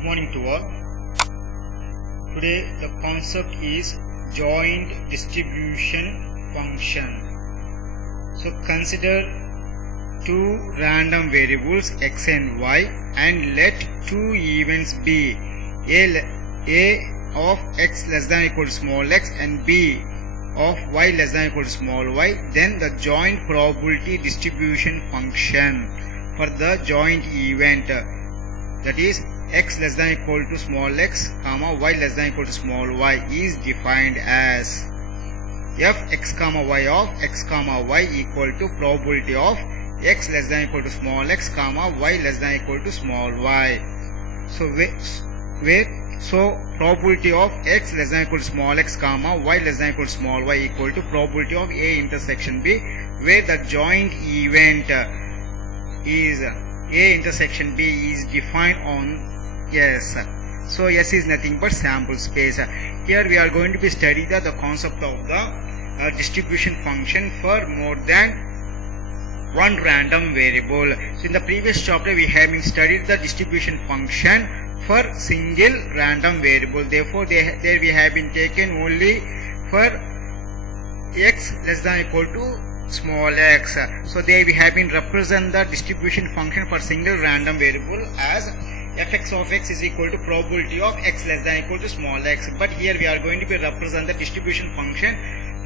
Good morning to all. Today the concept is joint distribution function. So consider two random variables x and y and let two events be a of x less than or equal to small x and b of y less than or equal to small y. Then the joint probability distribution function for the joint event, that is x less than or equal to small x comma y less than or equal to small y, is defined as f x comma y of x comma y equal to probability of x less than or equal to small x comma y less than or equal to small y. So probability of x less than or equal to small x comma y less than or equal to small y equal to probability of a intersection b, where the joint event is a intersection b is defined on S. So S is nothing but sample space. Here we are going to be studying the concept of the distribution function for more than one random variable. So in the previous chapter we have been studied the distribution function for single random variable. Therefore there we have been taken only for x less than or equal to small x. So there we have been represent the distribution function for single random variable as fx of x is equal to probability of x less than or equal to small x. But here we are going to be represent the distribution function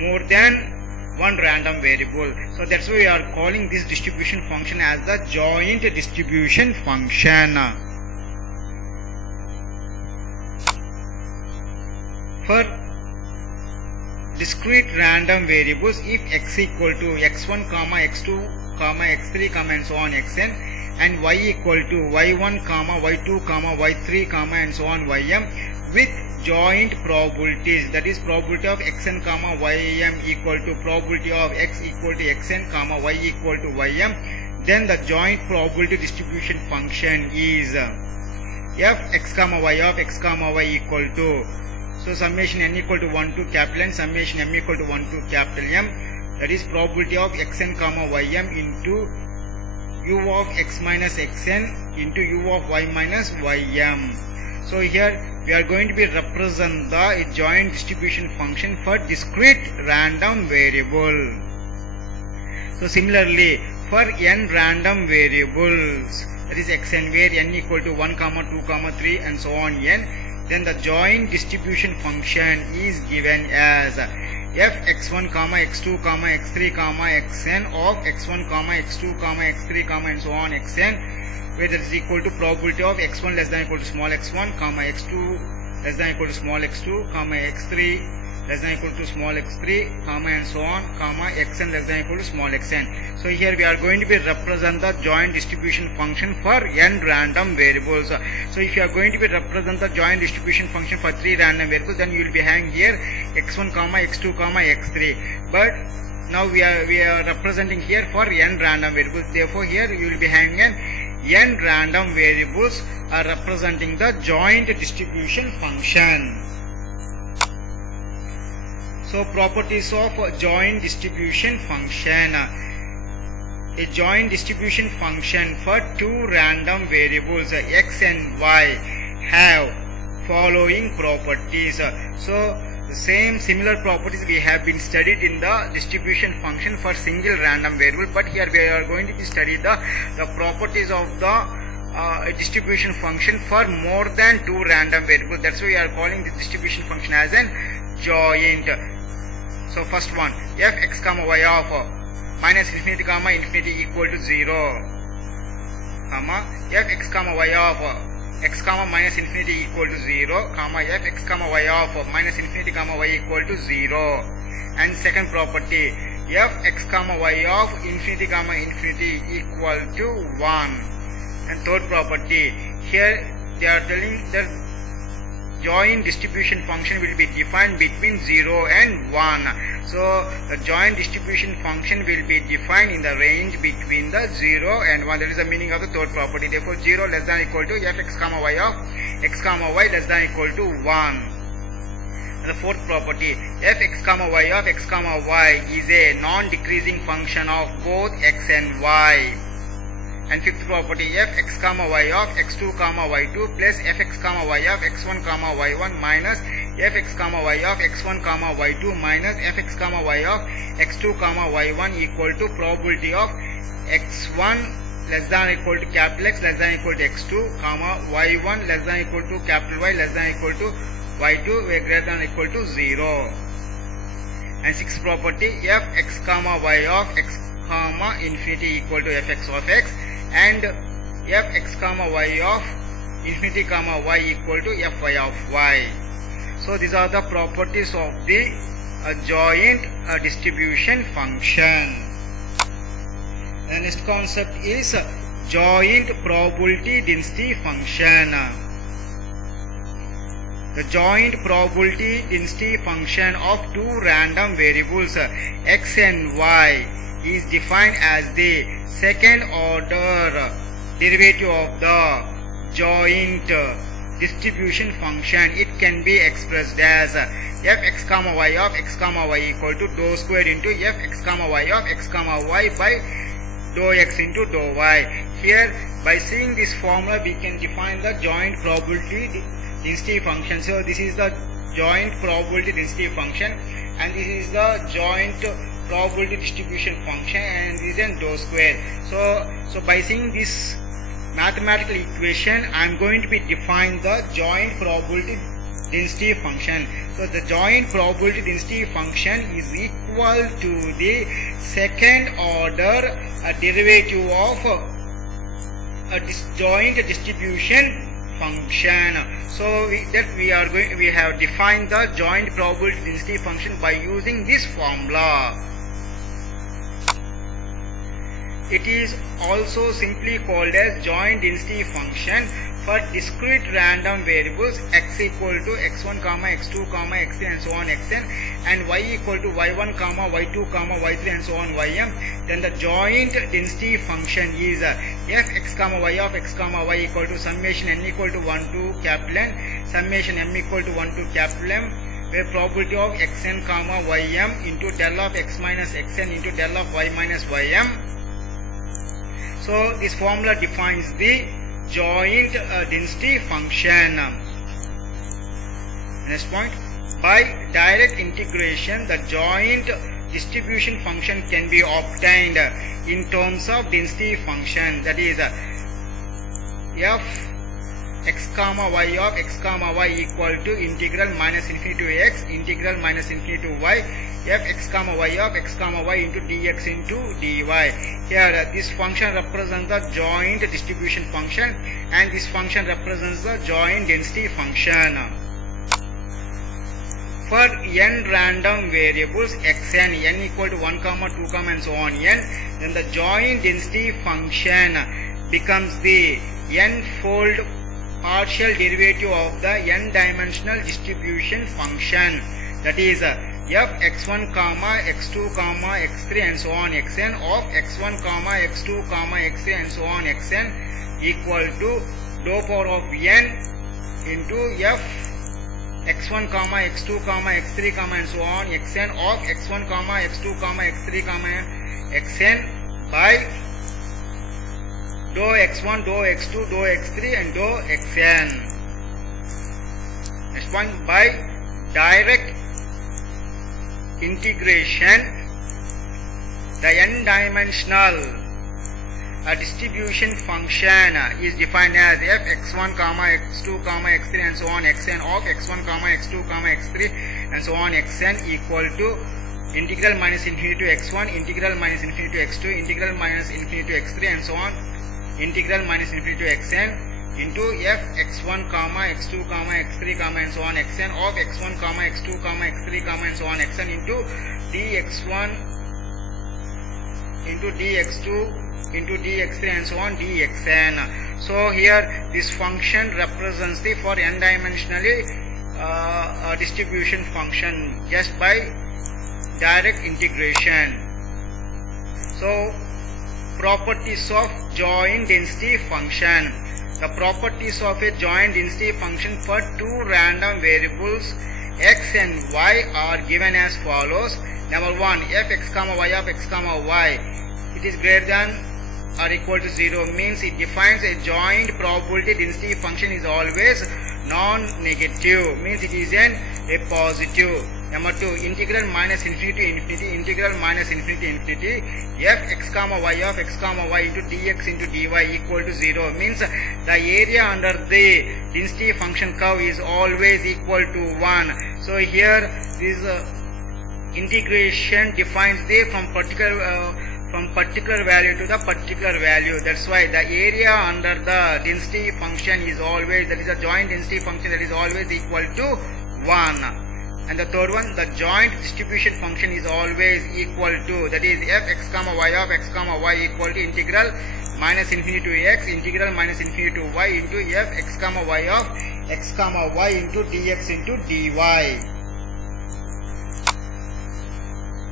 more than one random variable. So that's why we are calling this distribution function as the joint distribution function. For discrete random variables, if x equal to x1 comma x2 comma x3 comma and so on xn, and y equal to y1 comma y2 comma y3 comma and so on ym, with joint probabilities, that is probability of xn comma ym equal to probability of x equal to xn comma y equal to ym, then the joint probability distribution function is f x comma y of x comma y equal to, so summation n equal to 1 to capital N, summation m equal to 1 to capital M, that is probability of xn comma ym into u of x minus xn into u of y minus ym. So here we are going to be represent the joint distribution function for discrete random variable. So similarly for n random variables, that is xn, where n equal to 1 comma 2 comma 3 and so on n, then the joint distribution function is given as f x1 comma x2 comma x3 comma xn of x1 comma x2 comma x3 comma and so on xn, where that is equal to probability of x1 less than or equal to small x1 comma x2 less than or equal to small x2 comma x3 less than or equal to small x3 comma and so on comma xn less than or equal to small xn. So here we are going to be represent the joint distribution function for n random variables. So if you are going to be represent the joint distribution function for 3 random variables, then you will be having here x1 comma x2 comma x3. But now we are representing here for n random variables. Therefore here you will be having an n random variables are representing the joint distribution function. So properties of joint distribution function. A joint distribution function for two random variables x and y have following properties. So the similar properties we have been studied in the distribution function for single random variable, but here we are going to be studying the properties of the distribution function for more than two random variables. That's why we are calling this distribution function as an joint. So first one, f x comma y of minus infinity comma infinity equal to 0 comma f x comma y of x comma minus infinity equal to 0 comma f x comma y of minus infinity comma y equal to 0. And second property, f x comma y of infinity comma infinity equal to 1. And third property, here they are telling that joint distribution function will be defined between 0 and 1. So the joint distribution function will be defined in the range between the 0 and 1. That is the meaning of the third property. Therefore 0 less than or equal to f x comma y of x comma y less than or equal to 1. And the fourth property, f x comma y of x comma y is a non-decreasing function of both x and y. And fifth property, fx comma y of x2 comma y2 plus fx comma y of x1 comma y1 minus fx comma y of x1 comma y2 minus fx comma y of x2 comma y1 equal to probability of x1 less than or equal to capital X less than or equal to x2 comma y1 less than or equal to capital Y less than or equal to y2 greater than or equal to 0. And sixth property, fx comma y of x comma infinity equal to fx of x and fx comma y of infinity comma y equal to fy of y. So these are the properties of the joint distribution function. The next concept is joint probability density function. The joint probability density function of two random variables x and y is defined as the second order derivative of the joint distribution function. It can be expressed as fx comma y of x comma y equal to dou squared into fx comma y of x comma y by dou x into dou y. Here, by seeing this formula, we can define the joint probability density function. So this is the joint probability density function and this is the joint probability distribution function and this is dou square. So by seeing this mathematical equation, I am going to be define the joint probability density function. So the joint probability density function is equal to the second order derivative of a joint distribution function. So we have defined the joint probability density function by using this formula. It is also simply called as joint density function for discrete random variables x equal to x1 comma x2 comma x3 and so on xn and y equal to y1 comma y2 comma y3 and so on ym. Then the joint density function is fx comma y of x comma y equal to summation n equal to 1 to capital N summation m equal to 1 to capital M, where probability of xn comma ym into del of x minus xn into del of y minus ym. So this formula defines the joint density function. Next point, by direct integration the joint distribution function can be obtained in terms of density function, that is f x comma y of x comma y equal to integral minus infinity to x integral minus infinity to y f x comma y of x comma y into dx into dy. Here this function represents the joint distribution function and this function represents the joint density function. For n random variables xn, n equal to 1 comma 2 comma and so on n, then the joint density function becomes the n-fold partial derivative of the n-dimensional distribution function, that is fx1 comma x2 comma x3 and so on xn of x1 comma x2 comma x3 and so on xn equal to dou power of n into f x1 comma x2 comma x3 comma and so on xn of x1 comma x2 comma x3 comma xn by dou x1 dou x2 dou x3 and dou xn. Next one, by direct integration the n-dimensional distribution function is defined as f x1 comma x2 comma x3 and so on xn of x1 comma x2 comma x3 and so on xn equal to integral minus infinity to x1 integral minus infinity to x2 integral minus infinity to x3 and so on integral minus infinity to xn into f x1 comma x2 comma x3 comma and so on xn of x1 comma x2 comma x3 comma and so on xn into dx1 into dx2 into dx3 and so on dxn. So here this function represents the for n-dimensionally distribution function just by direct integration. So properties of joint density function. The properties of a joint density function for two random variables x and y are given as follows. Number one, f x comma y of x comma y, it is greater than are equal to 0 means it defines a joint probability density function is always non-negative, means it is a positive. Number 2, integral minus infinity to infinity, integral minus infinity to infinity, f x comma y of x comma y into dx into dy equal to 0 means the area under the density function curve is always equal to 1. So here this integration defines the from particular value to the particular value. That's why the area under the density function is always, that is a joint density function, that is always equal to 1. And the third one, the joint distribution function is always equal to, that is f x comma y of x comma y equal to integral minus infinity to x, integral minus infinity to y into f x comma y of x comma y into dx into dy.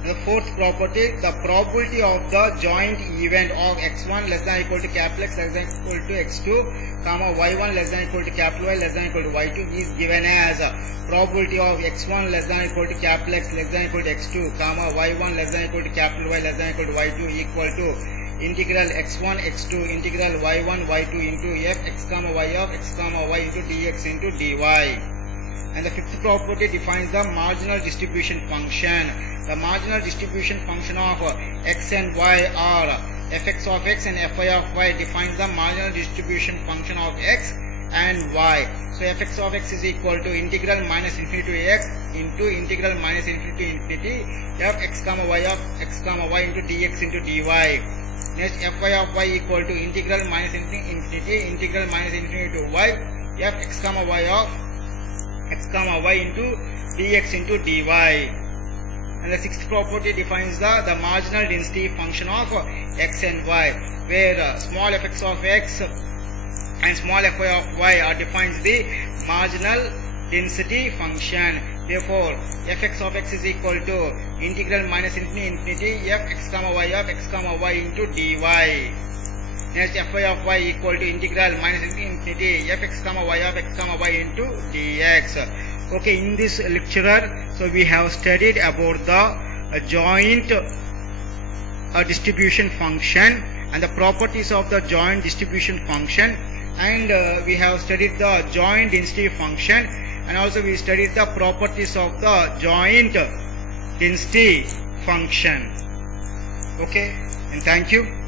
The fourth property, the probability of the joint event of x1 less than equal to capital X less than equal to x2, comma y1 less than equal to capital Y less than equal to y2 is given as probability of x1 less than equal to capital X less than equal to x2, comma y1 less than equal to capital Y less than equal to y2 equal to integral x1 x2 integral y1 y2 into f x comma y of x comma y into dx into dy. And the fifth property defines the marginal distribution function. The marginal distribution function of x and y are fx of x and fy of y defines the marginal distribution function of x and y. So fx of x is equal to integral minus infinity to x into integral minus infinity to infinity f x comma y of x comma y into dx into dy. Next, fy of y equal to integral minus infinity integral minus infinity to y f x comma y of x comma y into dx into dy. And the sixth property defines the marginal density function of x and y, where small fx of x and small fy of y are defines the marginal density function. Therefore, fx of x is equal to integral minus infinity f x comma y of x comma y into dy. Next, fy of y equal to integral minus infinity f x comma y of x comma y into dx. Okay, in this lecture, so we have studied about the joint distribution function and the properties of the joint distribution function, and we have studied the joint density function, and also we studied the properties of the joint density function. Okay, and thank you.